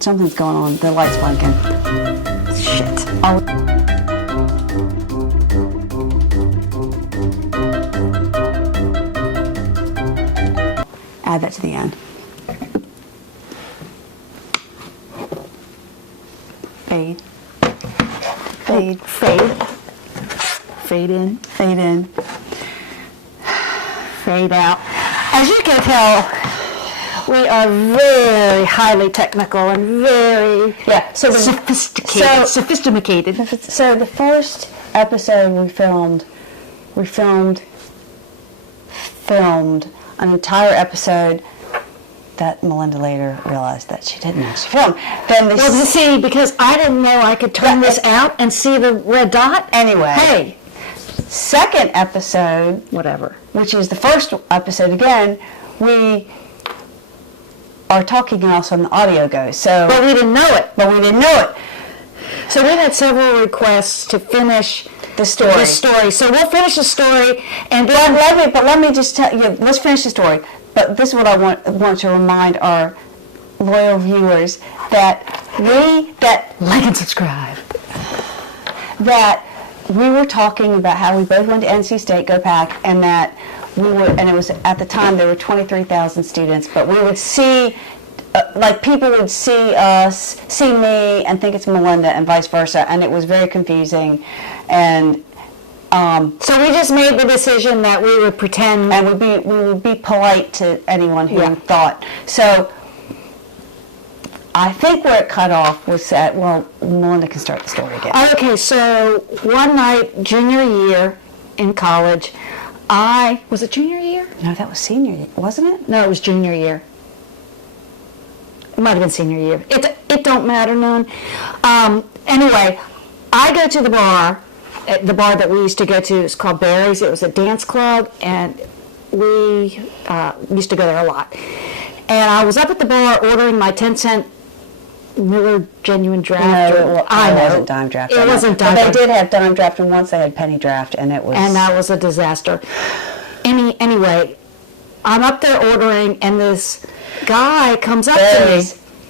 Something's going on. The light's blinking. Shit. Add that to the end. Fade. Fade. Fade. Fade in. Fade in. Fade out. As you can tell, we are very highly technical and very sophisticated. So the first episode we filmed an entire episode that Melinda later realized that she didn't actually film. Well, see, because I didn't know I could turn this out and see the red dot. Anyway. Hey. Second episode, whatever, which is the first episode again, we are talking also and the audio goes. But we didn't know it. So we had several requests to finish the story. So we'll finish the story, and let me just tell you. Let's finish the story. But this is what I want to remind our loyal viewers that like and subscribe. That we were talking about how we both went to NC State, go Pack, and that and it was at the time there were 23,000 students, but we would see. People would see us, see me, and think it's Melinda, and vice versa, and it was very confusing. And so we just made the decision that we would pretend, and we would be polite to anyone who thought. So I think where it cut off was that, well, Melinda can start the story again. Okay, so one night, junior year in college, was it junior year? No, that was senior year, wasn't it? No, it was junior year. It might have been senior year. It don't matter none. Anyway, I go to the bar that we used to go to. It's called Barry's. It was a dance club, and we used to go there a lot. And I was up at the bar ordering my 10-cent Miller Genuine Draft. No, it wasn't Dime Draft. It wasn't Dime Draft. They did have Dime Draft, and once they had Penny Draft, and it was... And that was a disaster. Anyway, I'm up there ordering, and this guy comes up to me.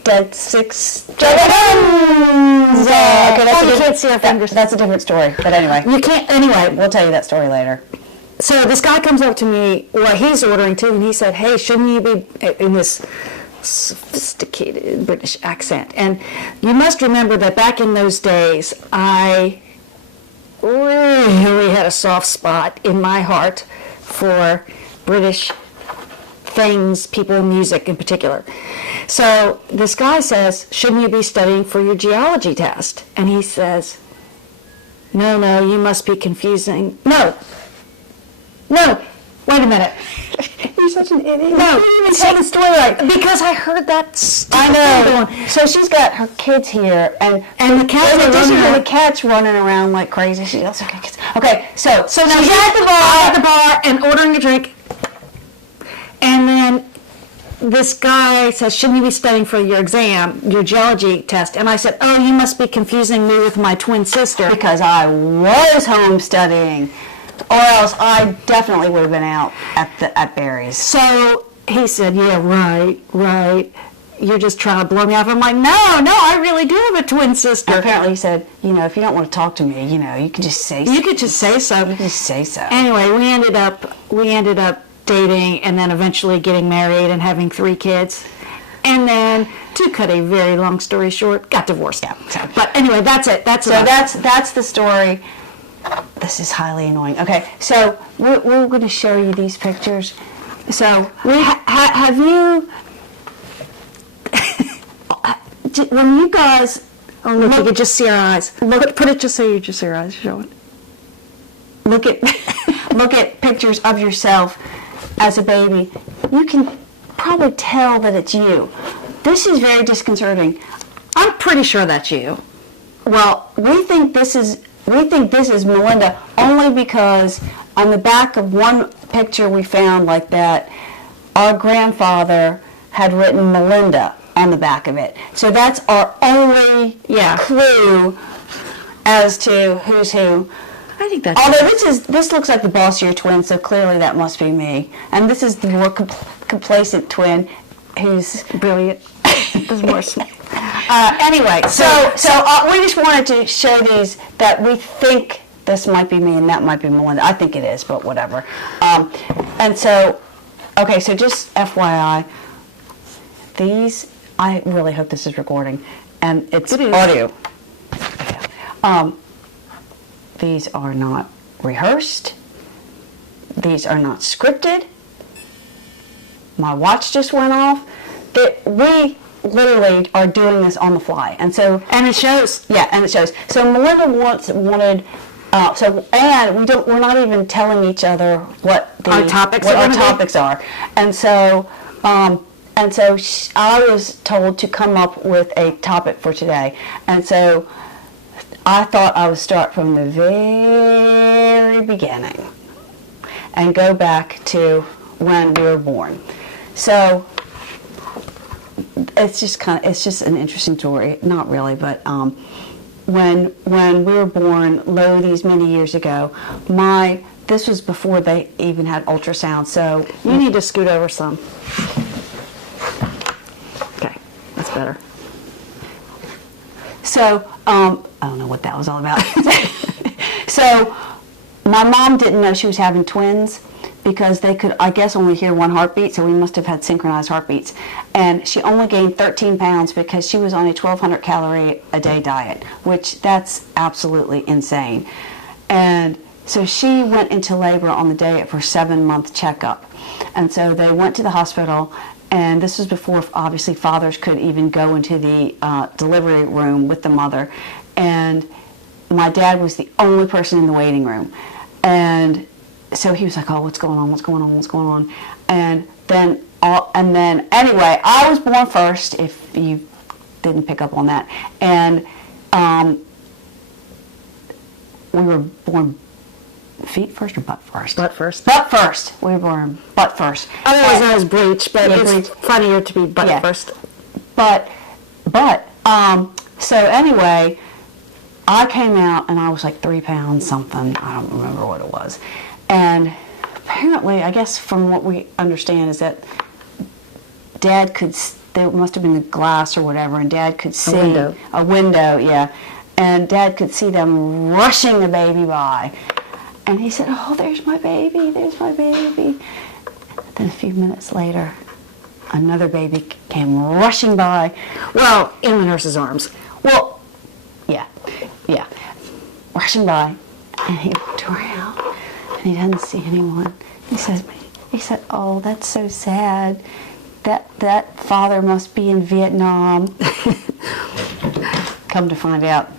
Dead ExtravaGAHNza. Okay, you can't see our fingers. That's a different story, but anyway. You can't, anyway. We'll tell you that story later. So this guy comes up to me, he's ordering too, and he said, hey, shouldn't you be, in this sophisticated British accent. And you must remember that back in those days, I really had a soft spot in my heart for British things, people, music in particular. So this guy says, shouldn't you be studying for your geology test? And he says, no, you must be confusing. No, wait a minute. You're such an idiot. No, you didn't even tell the story right. Because I heard that. I know. So she's got her kids here, and the cats the cat's running around like crazy. She also got kids. Okay, so now she's at the bar and ordering a drink, and then this guy says, shouldn't you be studying for your exam, your geology test? And I said, oh, you must be confusing me with my twin sister. Because I was home studying. Or else I definitely would have been out at Barry's. So he said, yeah, right. You're just trying to blow me off. I'm like, no, I really do have a twin sister. And apparently he said, if you don't want to talk to me, you can just say so. You could just say so. You can just say so. Anyway, we ended up dating and then eventually getting married and having 3 kids. And then, to cut a very long story short, got divorced. Yeah. So. But anyway, that's it. That's the story. This is highly annoying. Okay, so we're going to show you these pictures. So have you, when you guys, look, you could just see our eyes. Put it just so you just see our eyes showing. Look at pictures of yourself as a baby. You can probably tell that it's you. This is very disconcerting. I'm pretty sure that's you. Well, we think this is Melinda only because on the back of one picture we found like that, our grandfather had written Melinda on the back of it. So that's our only clue as to who's who. I think that's. Although this looks like the bossier twin, so clearly that must be me. And this is the more complacent twin, who's brilliant. There's more. Anyway, So we just wanted to show these that we think this might be me and that might be Melinda. I think it is, but whatever. And so, okay, so just FYI, these, I really hope this is recording, and it's audio. These are not rehearsed. These are not scripted. My watch just went off. We literally are doing this on the fly, and so it shows. Yeah, and it shows. So Melinda wanted. And we're not even telling each other what Our topics are, and so I was told to come up with a topic for today, and so I thought I would start from the very beginning and go back to when we were born. So it's just an interesting story. Not really, but when we were born, these many years ago, this was before they even had ultrasound. So you need to scoot over some. Okay, that's better. So I don't know what that was all about. So my mom didn't know she was having twins, because they could, I guess, only hear one heartbeat, so we must have had synchronized heartbeats. And she only gained 13 pounds because she was on a 1,200 calorie a day diet, which that's absolutely insane. And so she went into labor on the day of her 7-month checkup. And so they went to the hospital, and this was before, obviously, fathers could even go into the delivery room with the mother. And my dad was the only person in the waiting room. And so he was like, "Oh, what's going on? What's going on? What's going on?" And then anyway, I was born first, if you didn't pick up on that. And we were born feet first or butt first? Butt first. Butt first. We were born butt first. Otherwise known as breech, but Yeah, it's breech. funnier to be butt first. So anyway, I came out and I was like 3 pounds something. I don't remember what it was. And apparently, I guess from what we understand is that Dad could, there must have been a glass or whatever, and Dad could see a window, yeah. And Dad could see them rushing the baby by. And he said, "Oh, there's my baby, there's my baby." Then a few minutes later, another baby came rushing by. Well, in the nurse's arms. Well, yeah, rushing by, and he looked around, and he doesn't see anyone. He said, "Oh, that's so sad. That father must be in Vietnam." Come to find out,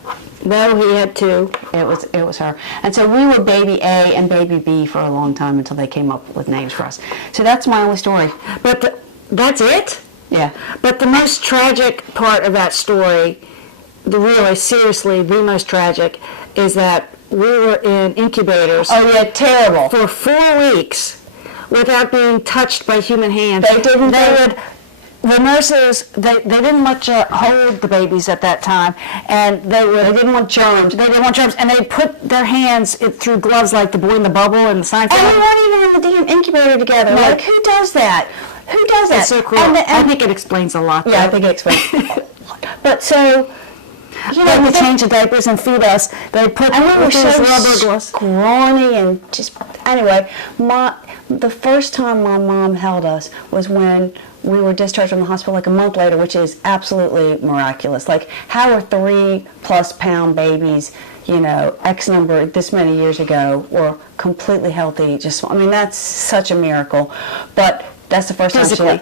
no, he had two. It was her. And so we were baby A and baby B for a long time until they came up with names for us. So that's my only story. But that's it? Yeah. But the most tragic part of that story, seriously, the most tragic, is that we were in incubators. Oh yeah, terrible. For 4 weeks without being touched by human hands. They didn't. The nurses, they didn't let you hold the babies at that time, and they didn't want germs. They didn't want germs, and they put their hands through gloves like the boy in the bubble and the science. And we weren't even in the damn incubator together. No. Like, who does that? Who does that? That's so cool. I think it explains a lot. Yeah, I think it explains. But so, they would change the diapers and feed us. They put and we were so rubber gloves. scrawny and just anyway. The first time my mom held us was when we were discharged from the hospital like a month later, which is absolutely miraculous. Like, how are 3+ pound babies, X number, this many years ago, were completely healthy? That's such a miracle. But that's the first time she held.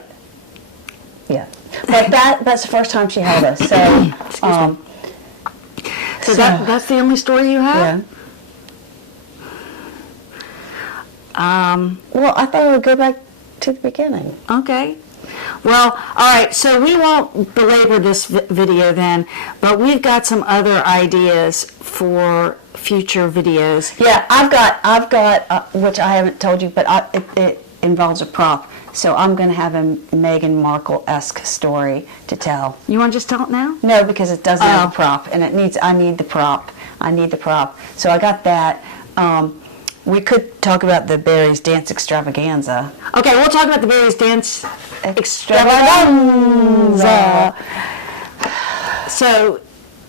Yeah. But that's the first time she held us. So, so that's the only story you have? Yeah. Well, I thought I would go back to the beginning. Okay. Well, all right, so we won't belabor this video then, but we've got some other ideas for future videos. Yeah, I've got, which I haven't told you, but it involves a prop. So I'm going to have a Meghan Markle-esque story to tell. You want to just tell it now? No, because it doesn't have a prop, and I need the prop. So I got that. We could talk about the Barry's Dance Extravaganza. Okay, we'll talk about the Barry's Dance Extravaganza. So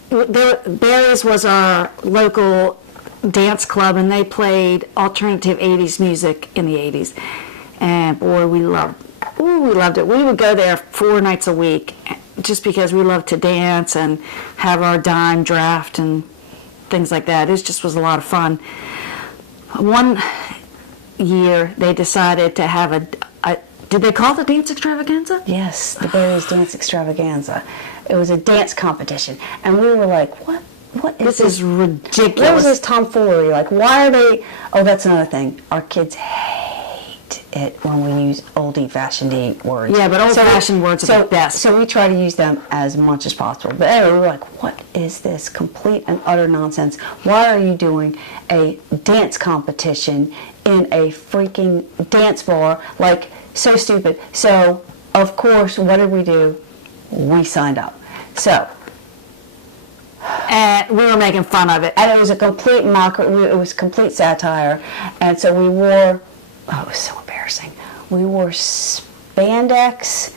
Barry's was our local dance club, and they played alternative 80s music in the 80s. And boy, we loved it. We would go there 4 nights a week just because we loved to dance and have our dime draft and things like that. It just was a lot of fun. One year they decided to have a did they call it the Dance Extravaganza? Yes, the Barry's Dance Extravaganza. It was a dance competition, and we were like, what is This is ridiculous. What was this tomfoolery? Like, why are they... Oh, that's another thing. Our kids hate it when we use oldie-fashioned words. Yeah, but old-fashioned words are the best. So we try to use them as much as possible. But anyway, we were like, what is this complete and utter nonsense? Why are you doing a dance competition in a freaking dance bar? Like, so stupid. So, of course, what did we do? We signed up. So... And we were making fun of it. And it was a complete mockery. It was complete satire. And so we wore... Oh, it was so embarrassing. We wore spandex.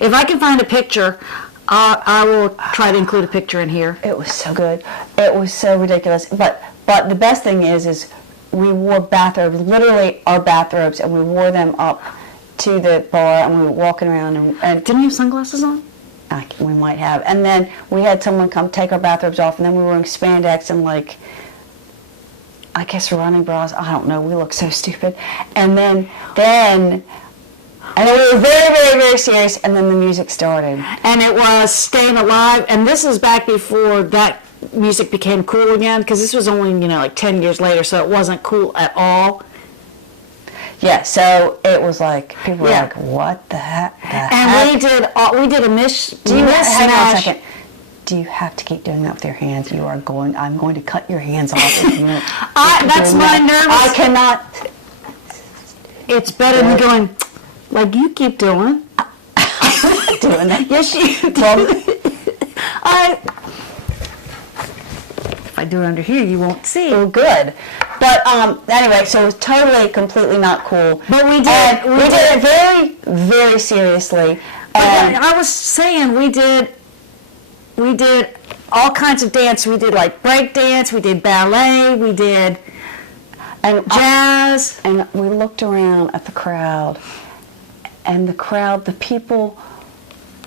If I can find a picture, I will try to include a picture in here. It was so good. It was so ridiculous. But the best thing is we wore bathrobes, literally our bathrobes, and we wore them up to the bar, and we were walking around. And didn't you have sunglasses on? We might have. And then we had someone come take our bathrobes off, and then we were wearing spandex and, like, I guess running bras. I don't know. We looked so stupid. And then we were very, very, very serious, and then the music started. And it was Staying Alive, and this is back before that music became cool again, because this was only, like 10 years later, so it wasn't cool at all. Yeah, so it was like, people were like, what the heck? And we did a Hang on a mismatch. second. Do you have to keep doing that with your hands? I'm going to cut your hands off if you That's my nervous. I cannot. It's better than going, like you keep doing. Doing that. Yes, you do. If I do it under here, you won't see. Oh, good. But anyway, so it was totally, completely not cool. But we did it very, very seriously. I was saying we did all kinds of dance. We did like break dance. We did ballet. We did jazz. And we looked around at the crowd, and the people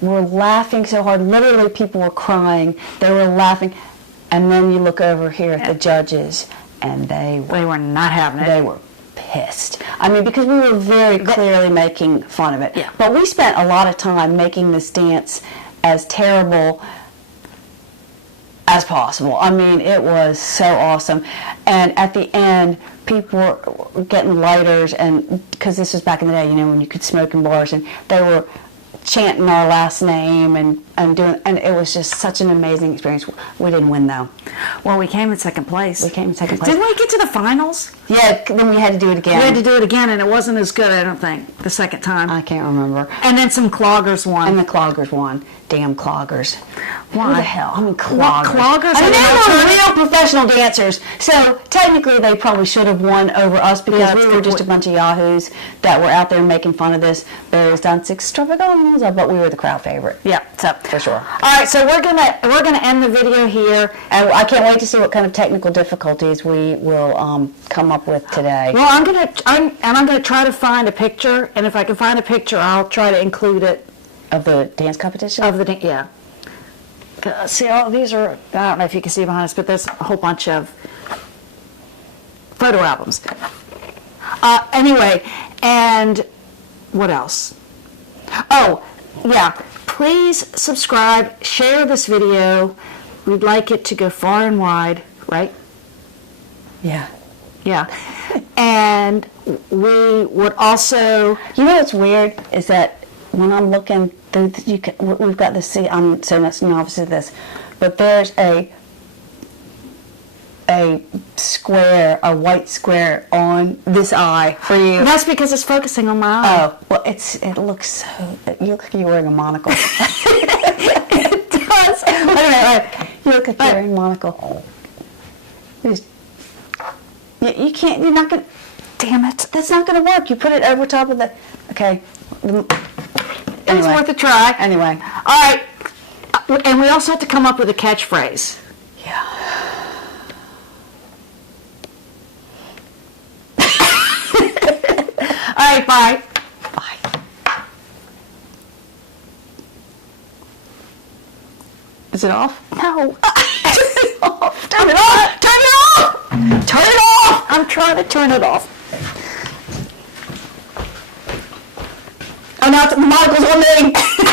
were laughing so hard. Literally, people were crying. They were laughing. And then you look over here at the judges, and they were not having it. They were pissed. I mean, because we were very clearly making fun of it. Yeah. But we spent a lot of time making this dance as terrible as possible. I mean, it was so awesome. And at the end, people were getting lighters, and because this was back in the day, when you could smoke in bars, and they were chanting our last name and doing, and it was just such an amazing experience. We didn't win though. Well, we came in second place. Didn't we get to the finals? Yeah, then we had to do it again. We had to do it again, and it wasn't as good, I don't think, the second time. I can't remember. And then some cloggers won. And the cloggers won. Damn cloggers. Why? Who the hell? I mean, cloggers. Cloggers? I mean, they were real professional dancers. So technically, they probably should have won over us because we were just a bunch of yahoos that were out there making fun of this Barry's Dance Extravaganza, but we were the crowd favorite. Yeah, so for sure. All right, so we're gonna end the video here, and I can't wait to see what kind of technical difficulties we will come up with today. Well, I'm gonna try to find a picture, and if I can find a picture, I'll try to include it. Of the dance competition? Yeah. See, all these are, I don't know if you can see behind us, but there's a whole bunch of photo albums. Anyway, and what else? Oh, yeah. Please subscribe, share this video. We'd like it to go far and wide, right? Yeah. Yeah. And we would also... You know what's weird is that when I'm looking, we've got this, I'm so much novice at this, but there's a square, a white square on this eye for you. And that's because it's focusing on my eye. Oh, well, it looks so, you look like you're wearing a monocle. It does. You look like you're wearing a monocle. You can't, you're not going to, damn it, that's not going to work. You put it over top of the, okay. It's worth a try. Anyway. All right. And we also have to come up with a catchphrase. Yeah. All right, bye. Bye. Is it off? No. Turn it off! Turn it off! Turn it off! I'm trying to turn it off. Oh, now the monocle's on me.